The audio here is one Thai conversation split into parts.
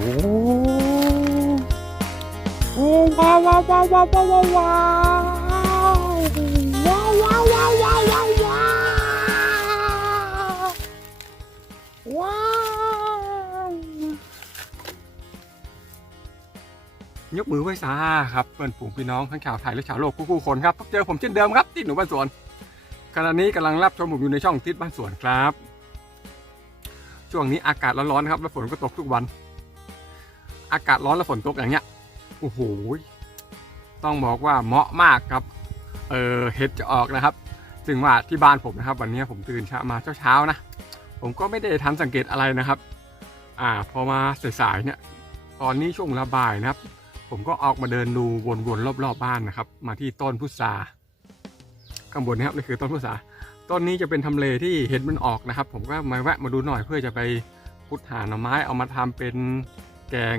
โอ้ว้าวว้าวว้าวว้าวว้าวว้าวว้าวว้าวว้าวว้าวว้าวว้าวว้าวยกมือไหว้สาครับเพื่อนฝูงพี่น้องทั้งชาวไทยและชาวโลกคู่คนครับพบเจอผมเช่นเดิมครับที่หนูบ้านสวนขณะนี้กำลังรับชมผมอยู่ในช่องทิศบ้านสวนครับ ช่วงนี้อากาศร้อนๆครับ แล้วฝนก็ตกทุกวัน อากาศร้อนแล้วฝนตกอย่างเงี้ยโอ้โหต้องบอกว่าเหมาะมากครับเออเห็ดจะออกนะครับซึ่งว่าที่บ้านผมนะครับ วันนี้ผมตื่นเช้ามาเช้าๆนะ ผมก็ไม่ได้ทันสังเกตอะไรนะครับ อ่าพอมาสายๆเนี่ย ตอนนี้ช่วงเวลาบ่ายนะครับ ผมก็ออกมาเดินดูวนๆรอบๆบบ้านนะครับ มาที่ต้นพุทราข้างบนนะครับนี่คือต้นพุทราต้นนี้จะเป็นทำเลที่เห็ดมันออกนะครับ ผมก็มาแวะมาดูหน่อยเพื่อจะไปพุดหาหน่อไม้เอามาทำเป็นแกง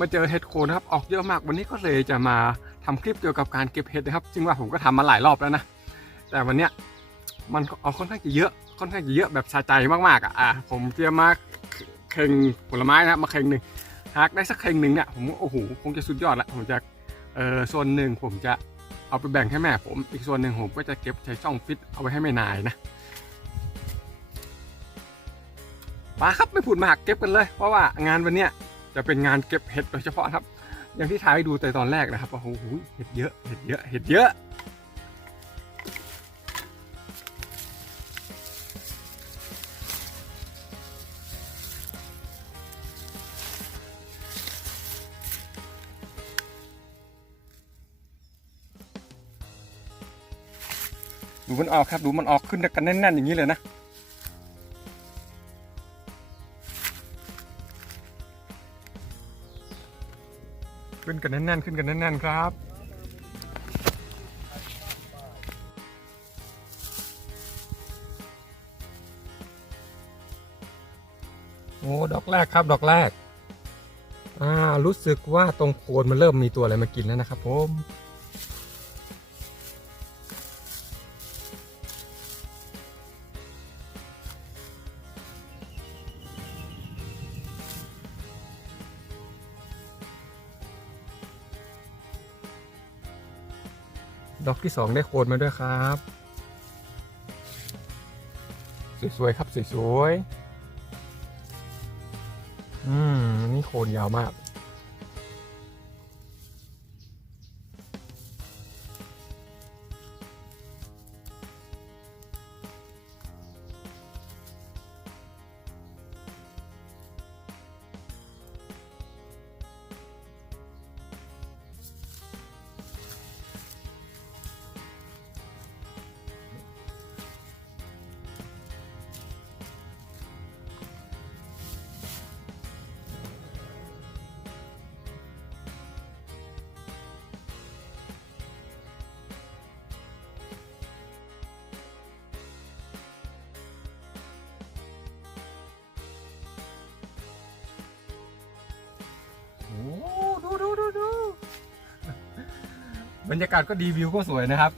มาเจอเห็ดโคนนะครับออกเยอะมากวันนี้ก็เลยจะมาทำคลิปเกี่ยวกับการเก็บเห็ดนะครับจริงว่าผมก็ทำมาหลายรอบแล้วนะแต่วันเนี้ยมันเอาค่อนข้างจะเยอะค่อนข้างจะเยอะแบบสะใจมากๆอะอะผมเตรียมมาเข่งผลไม้นะครับมาเข่งหนึ่งหากได้สักเข่งหนึ่งเนี่ยผมว่าโอ้โหคงจะสุดยอดละผมจะเออส่วนหนึ่งผมจะเอาไปแบ่งให้แม่ผม อีกส่วนหนึ่งผมก็จะเก็บใช้ช่องฟิตเอาไว้ให้แม่นายนะมาครับไม่พูดมากเก็บกันเลย เพราะว่างานวันเนี้ย จะเป็นงานเก็บเห็ดโดยเฉพาะครับ อย่างที่ถ่ายให้ดูแต่ตอนแรกนะครับว่าโอ้โหเห็ดเยอะเห็ดเยอะเห็ดเยอะดูมันออกครับดูมันออกขึ้นกันแน่นๆอย่างนี้เลยนะ ขึ้นกันแน่นๆขึ้นกันแน่นๆครับโอ้ดอกแรกครับดอกแรก อ่า รู้สึกว่าตรงโคนมันเริ่มมีตัวอะไรมากินแล้วนะครับผม ดอกที่สองได้โคนมาด้วยครับ สวยๆครับสวยๆอืมอันนี่โคนยาวมาก บรรยากาศก็ดีวิวก็สวยนะครับ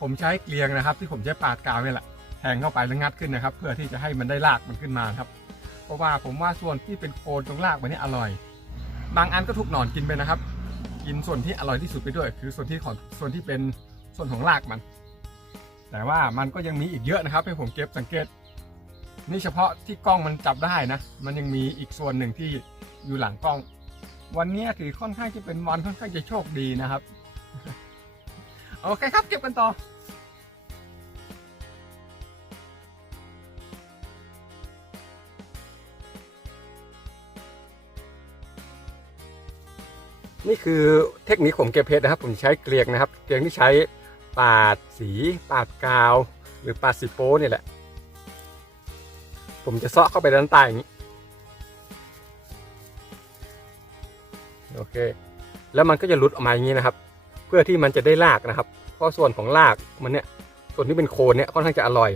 ผมใช้เกลียงนะครับ ที่ผมใช้ปาดกาวนี่แหละแทงเข้าไปแล้วงัดขึ้นนะครับ เพื่อที่จะให้มันได้รากมันขึ้นมาครับ เพราะว่าผมว่าส่วนที่เป็นโคนตรงรากมันนี่อร่อย บางอันก็ถูกหนอนกินไปนะครับ กินส่วนที่อร่อยที่สุดไปด้วย คือส่วนที่ของส่วนที่เป็นส่วนของรากมัน แต่ว่ามันก็ยังมีอีกเยอะนะครับให้ผมเก็บสังเกต นี่เฉพาะที่กล้องมันจับได้นะ มันยังมีอีกส่วนหนึ่งที่อยู่หลังกล้อง วันนี้ถือค่อนข้างจะเป็นวันค่อนข้างจะโชคดีนะครับ โอเคครับเก็บกันต่อนี่คือเทคนิคผมเก็บเพชรนะครับ ผมใช้เกลียงนะครับ เกลียงที่ใช้ปาดสีปาดกาว หรือปาดสีโป้เนี่ยแหละ ผมจะเซาะเข้าไปด้านใต้อย่างนี้ โอเค แล้วมันก็จะหลุดออกมาอย่างนี้นะครับ เพื่อที่มันจะได้รากนะครับ เพราะส่วนของรากมันเนี่ยส่วนที่เป็นโคนเนี่ยค่อนข้างจะอร่อย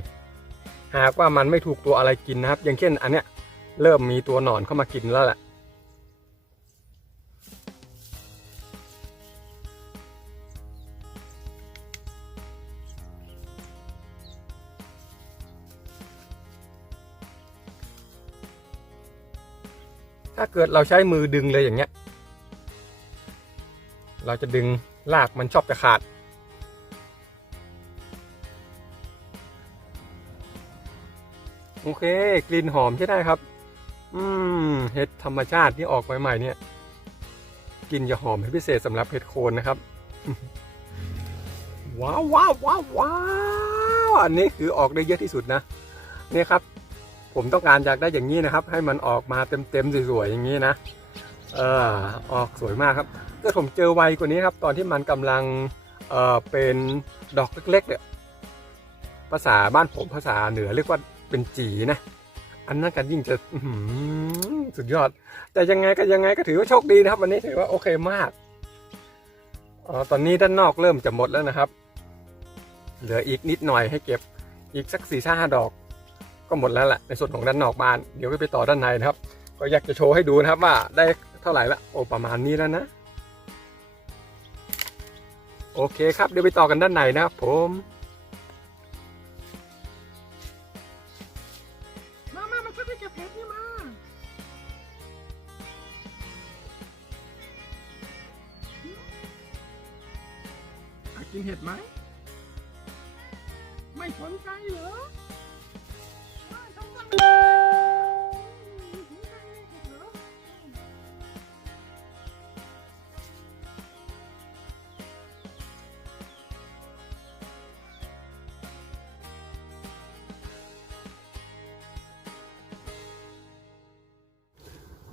หากว่ามันไม่ถูกตัวอะไรกินนะครับ อย่างเช่น อันเนี้ยเริ่มมีตัวหนอนเข้ามากินแล้วแหละถ้าเกิดเราใช้มือดึงเลยอย่างเงี้ย เราจะดึงรากมันชอบจะขาด โอเค กลิ่นหอมใช่ได้ครับ อืมเห็ดธรรมชาติที่ออกใหม่ๆเนี่ยกลิ่นจะหอมเป็นพิเศษสำหรับเห็ดโคนนะครับ ว้าวว้าวว้าวว้าวอันนี้คือออกได้เยอะที่สุดนะเนี่ยครับ ผมต้องการอยากได้อย่างนี้นะครับ ให้มันออกมาเต็มๆสวยๆอย่างนี้นะเออออกสวยมากครับ ก็ผมเจอไวกว่านี้ครับ ตอนที่มันกำลังเออเป็นดอกเล็ก ๆ เนี่ย ภาษาบ้านผมภาษาเหนือเรียกว่าเป็นจีนะ อันนั้นกันยิ่งจะสุดยอด แต่ยังไงก็ยังไงก็ถือว่าโชคดีนะครับ วันนี้ถือว่าโอเคมากออตอนนี้ด้านนอกเริ่มจะหมดแล้วนะครับ เหลืออีกนิดหน่อยให้เก็บอีกสักสี่ห้าดอก ก็หมดแล้วแหละในส่วนของด้านนอกบ้าน เดี๋ยวก็ไปต่อด้านในนะครับ ก็อยากจะโชว์ให้ดูนะครับว่าได้เท่าไหร่ละโอ้ประมาณนี้แล้วนะ โอเคครับ เดี๋ยวไปต่อกันด้านในนะครับผมมามามาช่วยพี่เก็บเห็ดนี่มาอยากกินเห็ดไหม ไม่สนใจเหรอ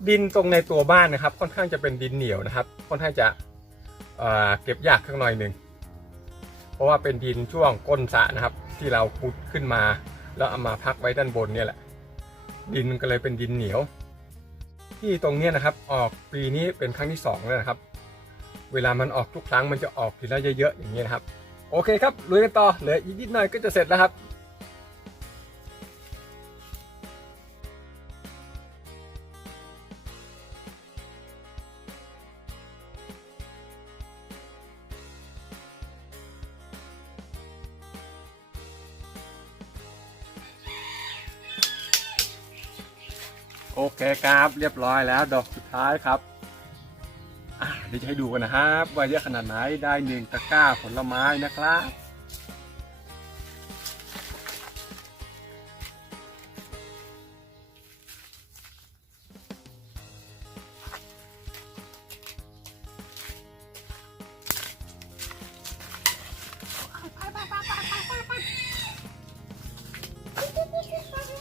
ดินตรงในตัวบ้านนะครับ ค่อนข้างจะเป็นดินเหนียวนะครับ ค่อนข้างจะเเก็บยากข้างหน่อยหนึ่งเพราะว่าเป็นดินช่วงก้นสระนะครับ ที่เราขุดขึ้นมา แล้วเอามาพักไว้ด้านบนเนี่ยแหละ ดินมันก็เลยเป็นดินเหนียว ที่ตรงเนี้ยนะครับ ออกปีนี้เป็นครั้งที่สองแล้วนะครับ เวลามันออกทุกครั้งมันจะออกทีละเยอะๆอย่างนี้ยนะครับ โอเคครับลุยกันต่อเหลืออีกนิดหน่อยก็จะเสร็จแล้วครับ โอเคครับเรียบร้อยแล้วดอกสุดท้ายครับเดี๋ยวจะให้ดูกันนะครับว่าเยอะขนาดไหนได้หนึ่งตะกร้าผลไม้นะครับ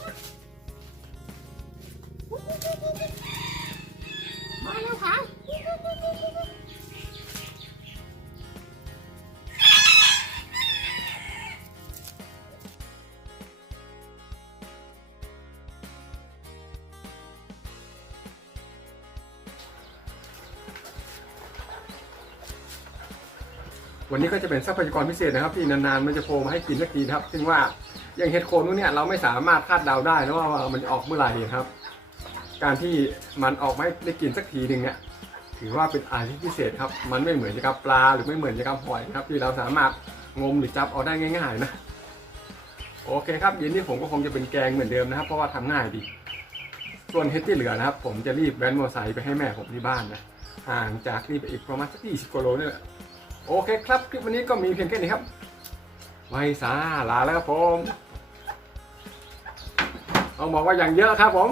มา วันนี้ก็จะเป็นทรัพยากรพิเศษนะครับ ที่นานๆมันจะโผล่มาให้กินสักทีนะครับซึ่งว่าอย่างเห็ดโคนพวกเนี้ยเราไม่สามารถคาดเดาได้นะว่ามันจะออกเมื่อไหร่ครับ การที่มันออกไมาให้ได้กินสักทีหนึ่งเนี่ยถือว่าเป็นอาชีพพิเศษครับ มันไม่เหมือนกับปลาหรือไม่เหมือนกับหอยนะครับที่เราสามารถงมหรือจับเอาได้ง่าย ๆ นะ โอเคครับเย็นนี้ผมก็คงจะเป็นแกงเหมือนเดิมนะครับ เพราะว่าทำง่ายดี ส่วนเห็ดที่เหลือนะครับ ผมจะรีบแว้นมอเตอไซค์ไปให้แม่ผมที่บ้านนะห่างจากนี่ไปอีกประมาณสัก20กิโลนี่แหละ โอเคครับ คลิปวันนี้ก็มีเพียงแค่นี้ครับ ไว้สาลาแล้วครับผม เอาบอกว่าอย่างเยอะครับผม